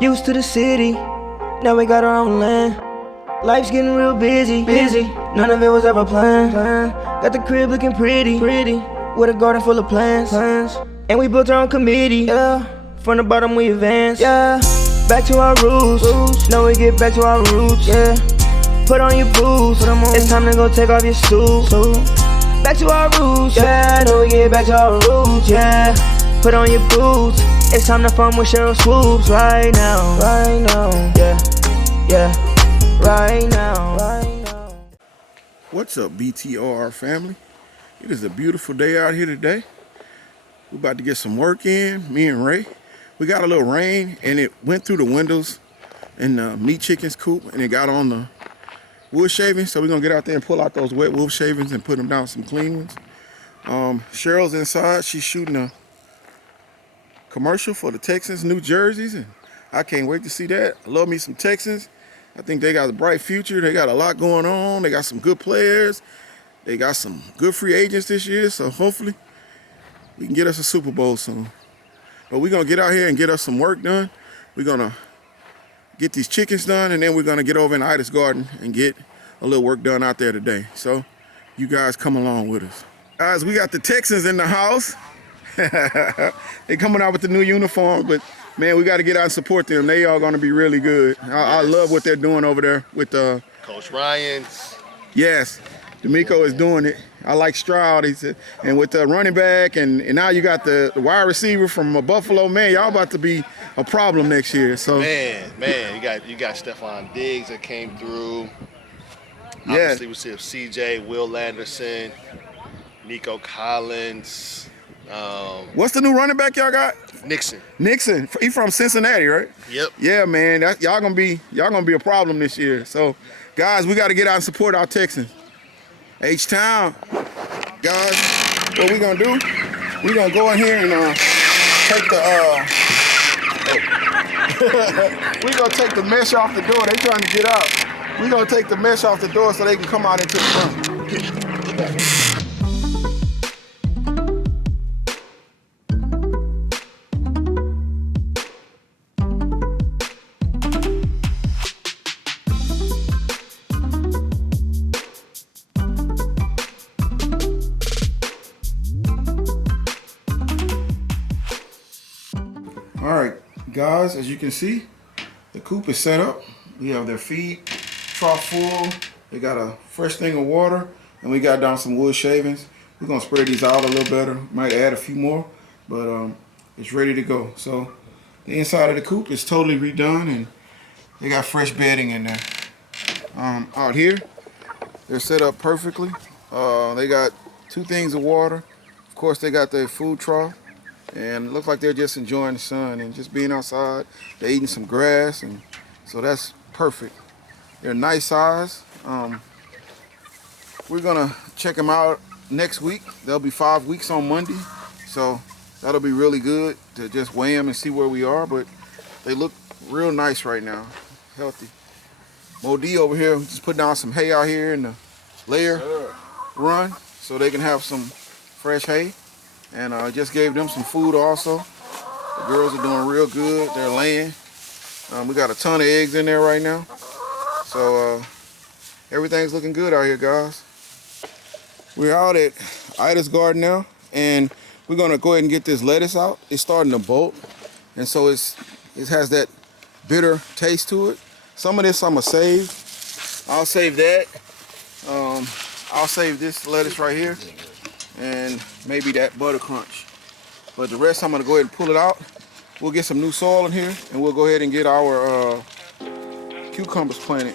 Used to the city, now we got our own land. Life's getting real busy. None of it was ever planned. Got the crib looking pretty, with a garden full of plants. And we built our own committee, yeah. From the bottom we advance, yeah. Back to our roots, now we get back to our roots, yeah. Put on your boots, it's time to go take off your suit. Back to our roots, yeah. Now we get back to our roots, yeah. Put on your boots, it's time to farm with Cheryl Swoops right now, yeah, right now. What's up, BTR family? It is a beautiful day out here today. We're about to get some work in, me and Ray. We got a little rain and it went through the windows in the meat chicken's coop and it got on the wood shavings. So we're gonna get out there and pull out those wet wood shavings and put them down some clean ones. Cheryl's inside, she's shooting a commercial for the Texans, New Jerseys, and I can't wait to see that. I love me some Texans. I think they got a bright future. They got a lot going on. They got some good players. They got some good free agents this year, so hopefully we can get us a Super Bowl soon. But we're gonna get out here and get us some work done. We're gonna get these chickens done, and then we're gonna get over in Ida's garden and get a little work done out there today. So you guys come along with us. Guys, we got the Texans in the house. They coming out with the new uniform, but man, we got to get out and support them. They are going to be really good. I love what they're doing over there with Coach Ryan. Yes, D'Amico is doing it. I like Stroud. He said, and with the running back, and now you got the wide receiver from Buffalo. Man, y'all about to be a problem next year. So man, you got Stephon Diggs that came through. Yeah. Obviously, we see CJ, Will Landerson, Nico Collins. What's the new running back y'all got? Nixon. He from Cincinnati, right? Yep. Yeah, man. Y'all gonna be a problem this year. So, guys, we got to get out and support our Texans. H-Town, guys. What we gonna do? We gonna go in here and take the we gonna take the mesh off the door. They trying to get out. We gonna take the mesh off the door so they can come out into the front. Alright guys, as you can see, the coop is set up. We have their feed trough full. They got a fresh thing of water, and we got down some wood shavings. We're gonna spread these out a little better. Might add a few more, but it's ready to go. So the inside of the coop is totally redone, and they got fresh bedding in there. Out here, they're set up perfectly. They got 2 things of water. Of course, they got their food trough. And it looks like they're just enjoying the sun and just being outside. They're eating some grass, and so that's perfect. They're nice size. We're gonna check them out next week. They'll be 5 weeks on Monday, so that'll be really good to just weigh them and see where we are. But they look real nice right now, healthy. Mo D over here just put down some hay out here in the layer run so they can have some fresh hay. And I just gave them some food also. The girls are doing real good. They're laying. We got a ton of eggs in there right now. So everything's looking good out here, guys. We're out at Ida's garden now, and we're gonna go ahead and get this lettuce out. It's starting to bolt, and so it has that bitter taste to it. Some of this I'm gonna save. I'll save that. I'll save this lettuce right here, and maybe that butter crunch. But the rest I'm gonna go ahead and pull it out. We'll get some new soil in here, and we'll go ahead and get our cucumbers planted.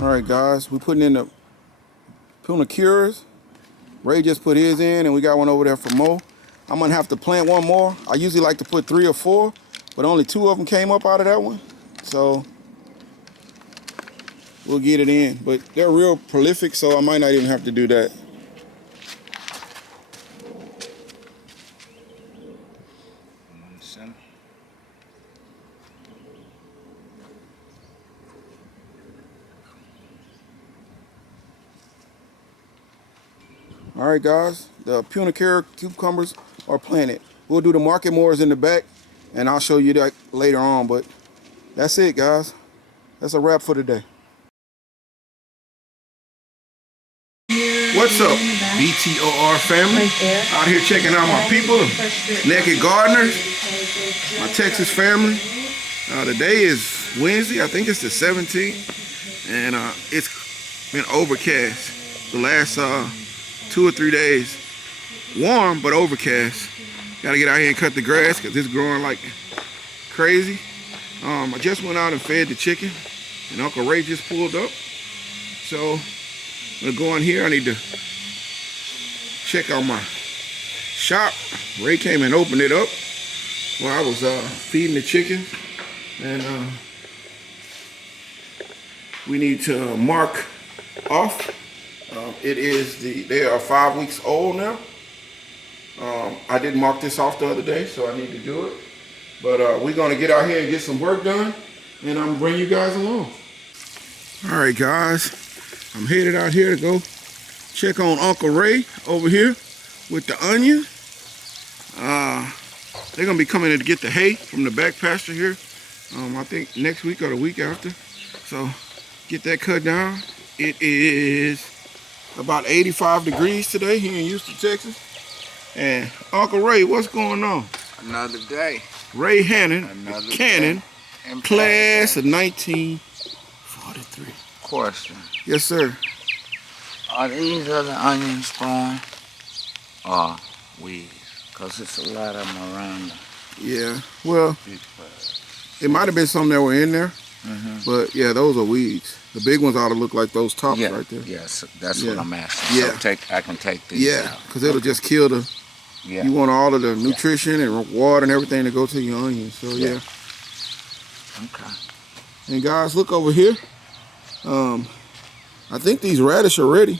All right, guys, we're putting in the Puna Cures. Ray just put his in, and we got one over there for Mo. I'm gonna have to plant one more. I usually like to put 3 or 4, but only 2 of them came up out of that one. So we'll get it in. But they're real prolific, so I might not even have to do that. All right, guys, the Punicare cucumbers are planted. We'll do the market mores in the back, and I'll show you that later on. But that's it, guys. That's a wrap for today. What's up, BTOR family? Out here checking out my people, Naked Gardeners, my Texas family. Today is Wednesday, I think it's the 17th, and it's been overcast the last 2 or 3 days. Warm, but overcast. Gotta get out here and cut the grass because it's growing like crazy. I just went out and fed the chicken, and Uncle Ray just pulled up. So I'm gonna go in here. I need to check out my shop. Ray came and opened it up while I was feeding the chicken, and we need to mark off. They are 5 weeks old now. I didn't mark this off the other day, so I need to do it. But we're gonna get out here and get some work done, and I'm gonna bring you guys along. All right, guys, I'm headed out here to go check on Uncle Ray over here with the onion. They're gonna be coming to get the hay from the back pasture here. I think next week or the week after. So get that cut down. It is about 85 degrees today here in Houston, Texas. And Uncle Ray, what's going on? Another day. Ray Hannon, Another Cannon, class of 1943. Question. Yes, sir. Are these other onions growing? Or weeds? Because it's a lot of them around. Yeah, well, it might have been some that were in there. But yeah, those are weeds. The big ones ought to look like those tops right there. Yes, that's what I'm asking. Yeah. So I can take these out. Because it'll just kill the... Yeah. You want all of the nutrition and water and everything to go to your onions. So yeah. Okay. And guys, look over here. I think these radish are ready.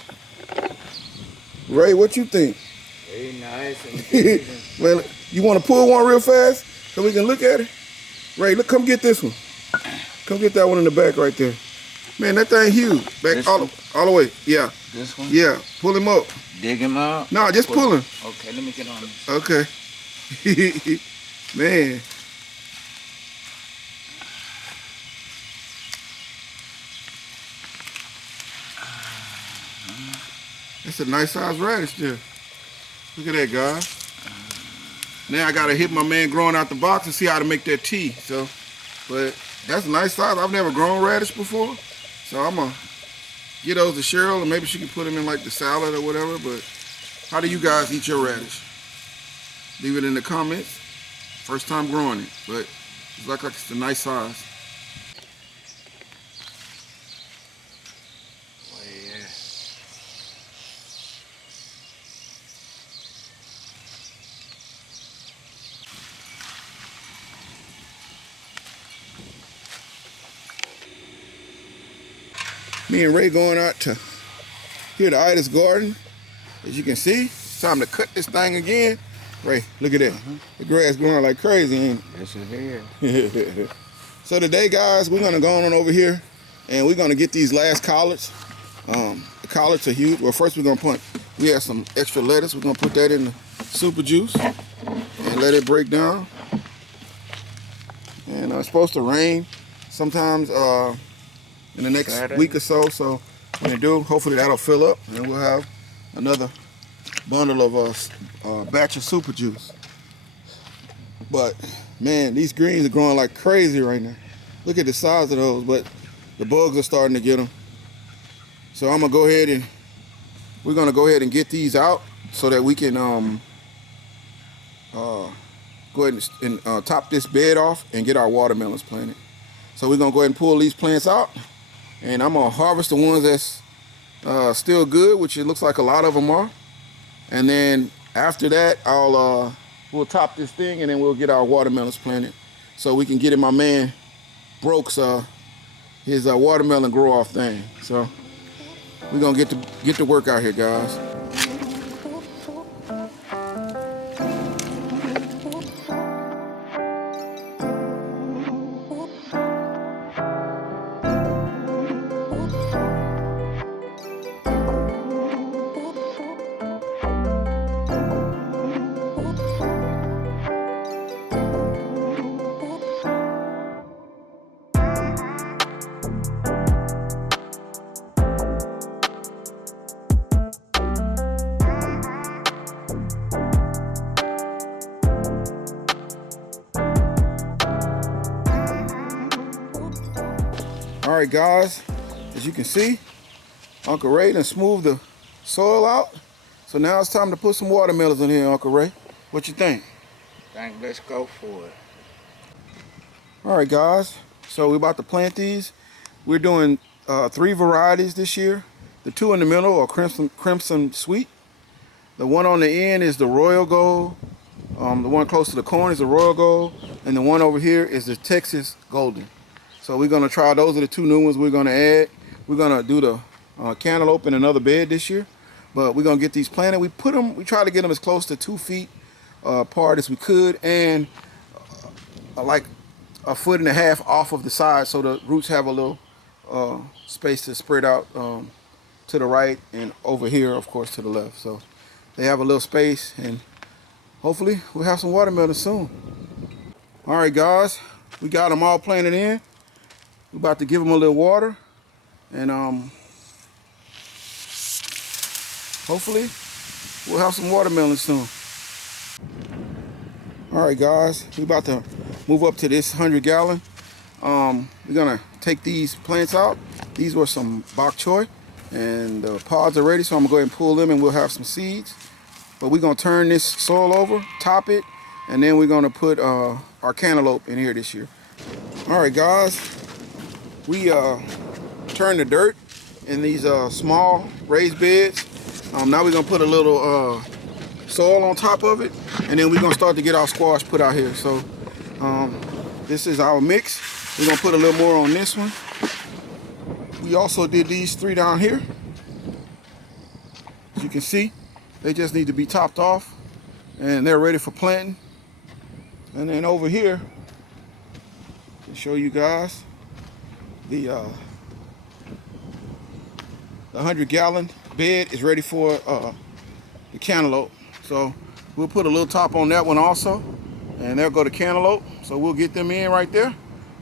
Ray, what you think? Very nice and Well, you want to pull one real fast so we can look at it? Ray, look, come get this one. Come get that one in the back right there. Man, that thing huge. Back all the way. Yeah. This one? Yeah. Pull him up. Dig him up? No, just pull him. Okay, let me get on this. Okay. Man. That's a nice size radish there. Look at that, guys. Now I gotta hit my man growing out the box and see how to make that tea. So, but that's a nice size. I've never grown radish before. So I'm gonna get those to Cheryl, and maybe she can put them in like the salad or whatever. But how do you guys eat your radish? Leave it in the comments. First time growing it, but it's like it's a nice size. Me and Ray going out to here to Ida's garden. As you can see, it's time to cut this thing again. Ray, look at that. The grass growing like crazy, ain't it? Yes, it is. So today, guys, we're gonna go on over here and we're gonna get these last collards. The collards are huge. Well, first we have some extra lettuce. We're gonna put that in the super juice and let it break down. And it's supposed to rain sometimes in the next week or so. So when it do, hopefully that'll fill up and we'll have another bundle of batch of super juice. But man, these greens are growing like crazy right now. Look at the size of those, but the bugs are starting to get them. So I'm gonna go ahead and we're gonna go ahead and get these out so that we can go ahead and top this bed off and get our watermelons planted. So we're gonna go ahead and pull these plants out, and I'm gonna harvest the ones that's still good, which it looks like a lot of them are. And then after that, we'll top this thing, and then we'll get our watermelons planted so we can get in my man broke his watermelon grow off thing. So we're gonna get to work out here, guys. All right, guys, as you can see, Uncle Ray done smoothed the soil out. So now it's time to put some watermelons in here, Uncle Ray. What you think? Let's go for it. All right, guys, so we're about to plant these. We're doing 3 varieties this year. The 2 in the middle are crimson sweet. The one on the end is the royal gold. The one close to the corn is the royal gold. And the one over here is the Texas golden. So we're gonna try, those are the 2 new ones we're gonna add. We're gonna do the cantaloupe in another bed this year, but we're gonna get these planted. We try to get them as close to 2 feet apart as we could, and like 1.5 feet off of the side, so the roots have a little space to spread out to the right, and over here, of course, to the left. So they have a little space, and hopefully we'll have some watermelon soon. All right, guys, we got them all planted in. We're about to give them a little water, and hopefully we'll have some watermelon soon. All right, guys, we're about to move up to this 100-gallon. We're gonna take these plants out. These were some bok choy, and the pods are ready, so I'm gonna go ahead and pull them, and we'll have some seeds. But we're gonna turn this soil over, top it, and then we're gonna put our cantaloupe in here this year. All right, guys. We turn the dirt in these small raised beds. Now we're gonna put a little soil on top of it, and then we're gonna start to get our squash put out here. So this is our mix. We're gonna put a little more on this one. We also did these 3 down here. As you can see, they just need to be topped off, and they're ready for planting. And then over here, to show you guys, the 100-gallon bed is ready for the cantaloupe. So we'll put a little top on that one also, and they'll go to cantaloupe. So we'll get them in right there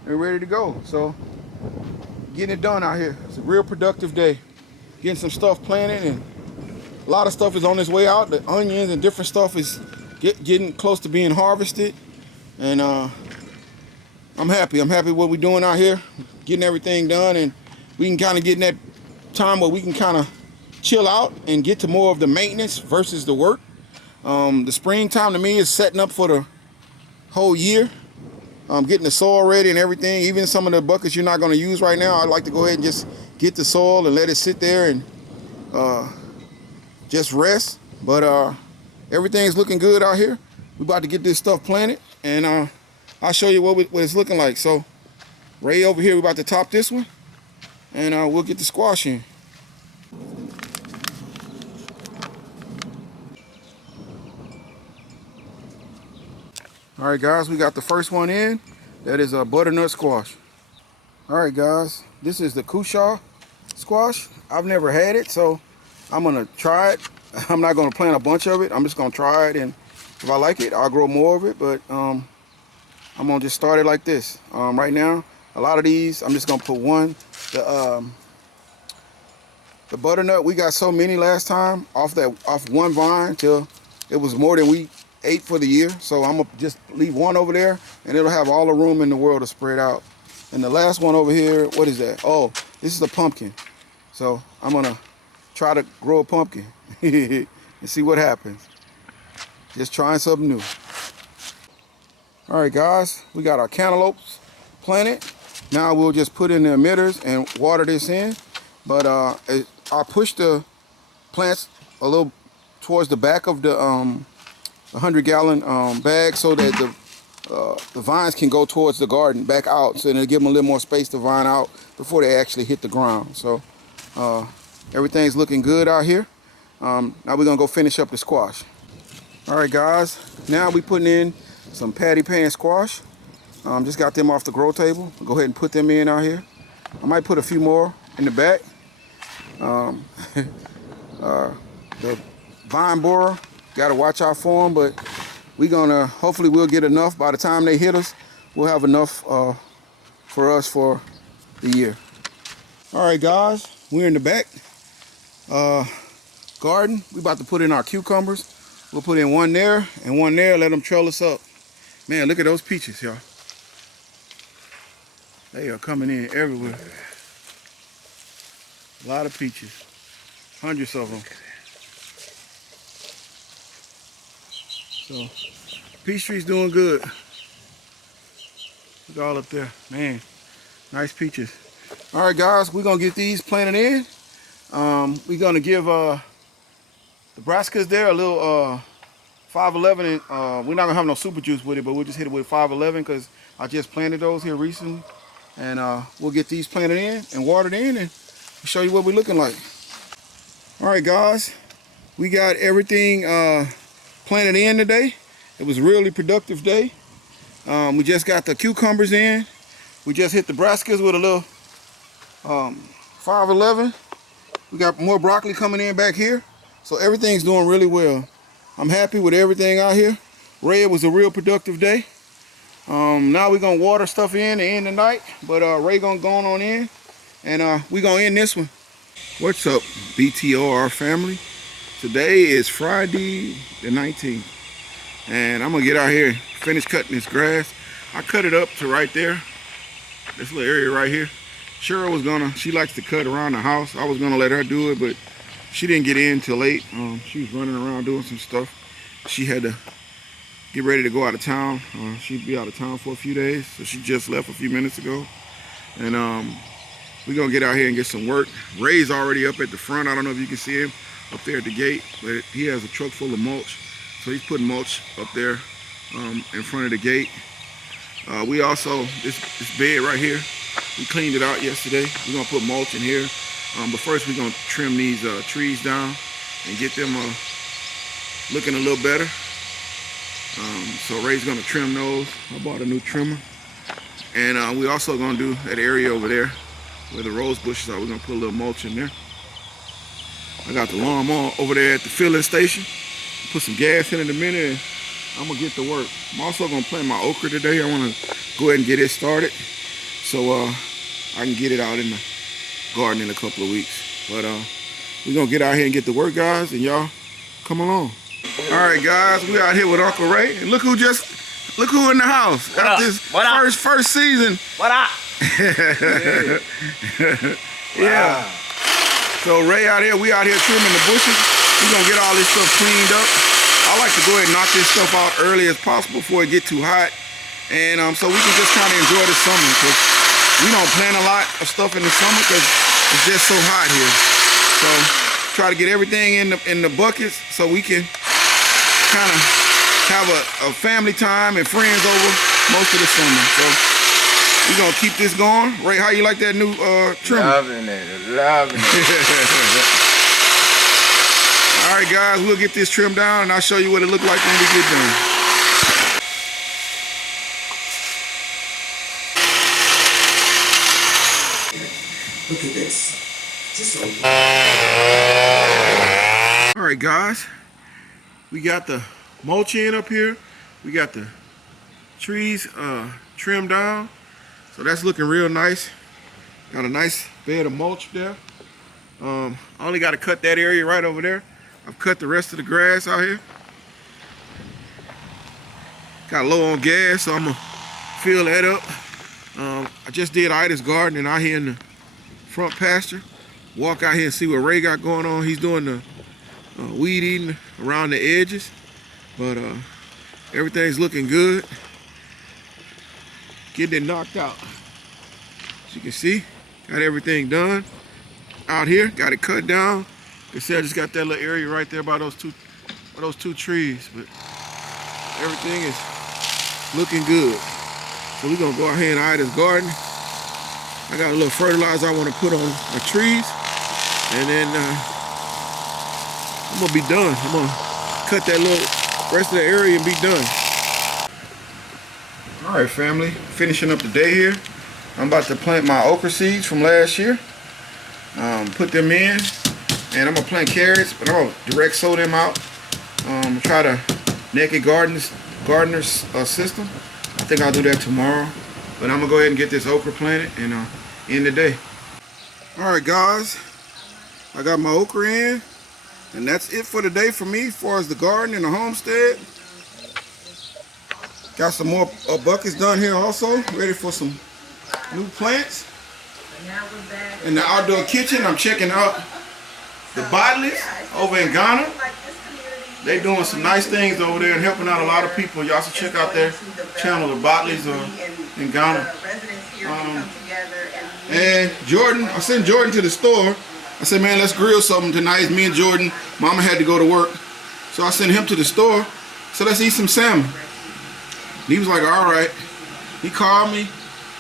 and ready to go. So getting it done out here. It's a real productive day. Getting some stuff planted, and a lot of stuff is on its way out. The onions and different stuff is getting close to being harvested, and I'm happy. I'm happy what we're doing out here, getting everything done, and we can kind of get in that time where we can kind of chill out and get to more of the maintenance versus the work. The springtime to me is setting up for the whole year. Getting the soil ready and everything. Even some of the buckets you're not going to use right now, I'd like to go ahead and just get the soil and let it sit there and just rest. But everything is looking good out here. We're about to get this stuff planted, and I'll show you what it's looking like. So Ray over here, we're about to top this one, and we'll get the squash in. All right, guys, we got the first one in. That is a butternut squash. All right, guys, this is the Kusha squash. I've never had it, so I'm gonna try it. I'm not gonna plant a bunch of it. I'm just gonna try it, and if I like it, I'll grow more of it. But I'm gonna just start it like this. Right now, a lot of these, I'm just gonna put one. The butternut, we got so many last time off one vine till it was more than we ate for the year. So I'm gonna just leave one over there, and it'll have all the room in the world to spread out. And the last one over here, what is that? Oh, this is a pumpkin. So I'm gonna try to grow a pumpkin and see what happens. Just trying something new. All right, guys, we got our cantaloupes planted. Now we'll just put in the emitters and water this in. But I push the plants a little towards the back of the 100-gallon bag so that the vines can go towards the garden back out, so it'll give them a little more space to vine out before they actually hit the ground. So everything's looking good out here. Now we're gonna go finish up the squash. All right, guys, now we putting in some patty pan squash. Just got them off the grow table. Go ahead and put them in out here. I might put a few more in the back. The vine borer, gotta watch out for them, but hopefully we'll get enough. By the time they hit us, we'll have enough for us for the year. All right, guys, we're in the back garden. We about to put in our cucumbers. We'll put in one there and one there, let them trellis up. Man, look at those peaches, y'all. They are coming in everywhere. A lot of peaches, hundreds of them. So, peach tree's doing good. Look all up there, man. Nice peaches. All right, guys, we're gonna get these planted in. We're gonna give the brassicas there a little 511, and we're not gonna have no super juice with it, but we'll just hit it with 511 because I just planted those here recently. And we'll get these planted in and watered in and show you what we're looking like. All right, guys, we got everything planted in today. It was a really productive day. We just got the cucumbers in. We just hit the brassicas with a little 511. We got more broccoli coming in back here. So everything's doing really well. I'm happy with everything out here. Ray, it was a real productive day. Now we're gonna water stuff in to end the night, but Ray gonna go on in, and we gonna end this one. What's up, BTR family? Today is Friday the 19th, and I'm gonna get out here and finish cutting this grass. I cut it up to right there, this little area right here. Cheryl was she likes to cut around the house. I was gonna let her do it, but she didn't get in till late. She was running around doing some stuff. She had to get ready to go out of town. She'd be out of town for a few days, so she just left a few minutes ago. And we're gonna get out here and get some work. Ray's already up at the front. I don't know if you can see him up there at the gate, but he has a truck full of mulch. So he's putting mulch up there in front of the gate. We also, this bed right here, we cleaned it out yesterday. We're gonna put mulch in here. But first we're gonna trim these trees down and get them looking a little better. So Ray's gonna trim those. I bought a new trimmer. And we also gonna do that area over there where the rose bushes are. We're gonna put a little mulch in there. I got the lawnmower over there at the filling station. Put some gas in a minute and I'm gonna get to work. I'm also gonna plant my okra today. I wanna go ahead and get it started so I can get it out in the garden in a couple of weeks. But we're gonna get out here and get to work, guys, and y'all come along. All right, guys, we out here with Uncle Ray, and look who in the house. Got this first season. What up? Yeah. Wow. So Ray out here, we out here trimming the bushes. We're gonna get all this stuff cleaned up. I like to go ahead and knock this stuff out early as possible before it get too hot, and so we can just kind of enjoy the summer, because we don't plant a lot of stuff in the summer because it's just so hot here. So try to get everything in the buckets so we can kind of have a family time and friends over most of the summer. So we're gonna keep this going. Ray, how you like that new trimmer? Loving it. All right, guys, we'll get this trimmed down and I'll show you what it looked like when we get done. Look at this. All right, guys, we got the mulching up here. We got the trees trimmed down. So that's looking real nice. Got a nice bed of mulch there. I only got to cut that area right over there. I've cut the rest of the grass out here. Got low on gas, so I'm gonna fill that up. I just did Ida's gardening out here in the front pasture. Walk out here and see what Ray got going on. He's doing the weed eating around the edges, but everything's looking good. Getting it knocked out. As you can see, got everything done out here. Got it cut down. Like I said, I just got that little area right there by those two trees, but everything is looking good. So we're gonna go ahead and eye this garden. I got a little fertilizer I want to put on my trees, and then I'm gonna be done. I'm gonna cut that little rest of the area and be done. All right, family, finishing up the day here. I'm about to plant my okra seeds from last year. Put them in, and I'm gonna plant carrots, but I'm gonna direct sow them out. Try to naked gardener's system. I think I'll do that tomorrow. But I'm gonna go ahead and get this okra planted and end the day. All right, guys, I got my okra in, and that's it for the day for me as far as the garden and the homestead. Got some more buckets done here also, ready for some new plants. In the outdoor kitchen, I'm checking out the Botleys over in Ghana. They doing some nice things over there and helping out a lot of people. Y'all should check out their channel, the Botleys in Ghana. And Jordan, I sent Jordan to the store. I said, man, let's grill something tonight. It's me and Jordan. Mama had to go to work. So I sent him to the store. So let's eat some salmon. And he was like, all right. He called me,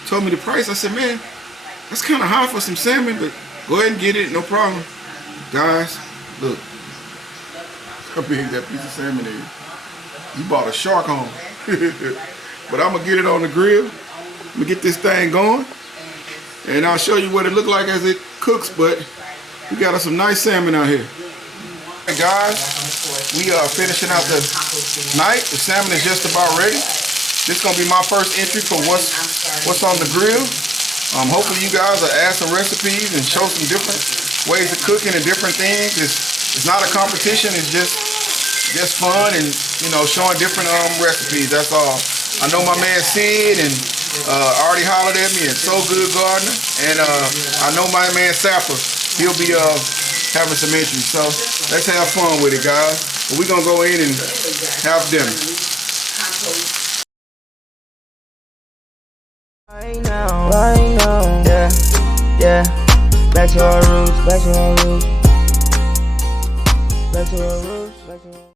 told me the price. I said, man, that's kind of high for some salmon, but go ahead and get it, no problem. Guys, look. How big that piece of salmon is. You bought a shark home. But I'm going to get it on the grill. I'm going to get this thing going. And I'll show you what it looks like as it cooks, but we got us some nice salmon out here. Hey guys, we are finishing out the night. The salmon is just about ready. This is going to be my first entry for what's on the grill. Hopefully you guys will add some recipes and show some different ways of cooking and different things. It's not a competition, it's just fun and, you know, showing different recipes, that's all. I know my man Sid and already hollered at me, and So Good Gardener, and I know my man Sapper, he'll be having some entries, so let's have fun with it, guys. But we're gonna go in and have dinner. Right now, yeah, back to our roots, back to our roots.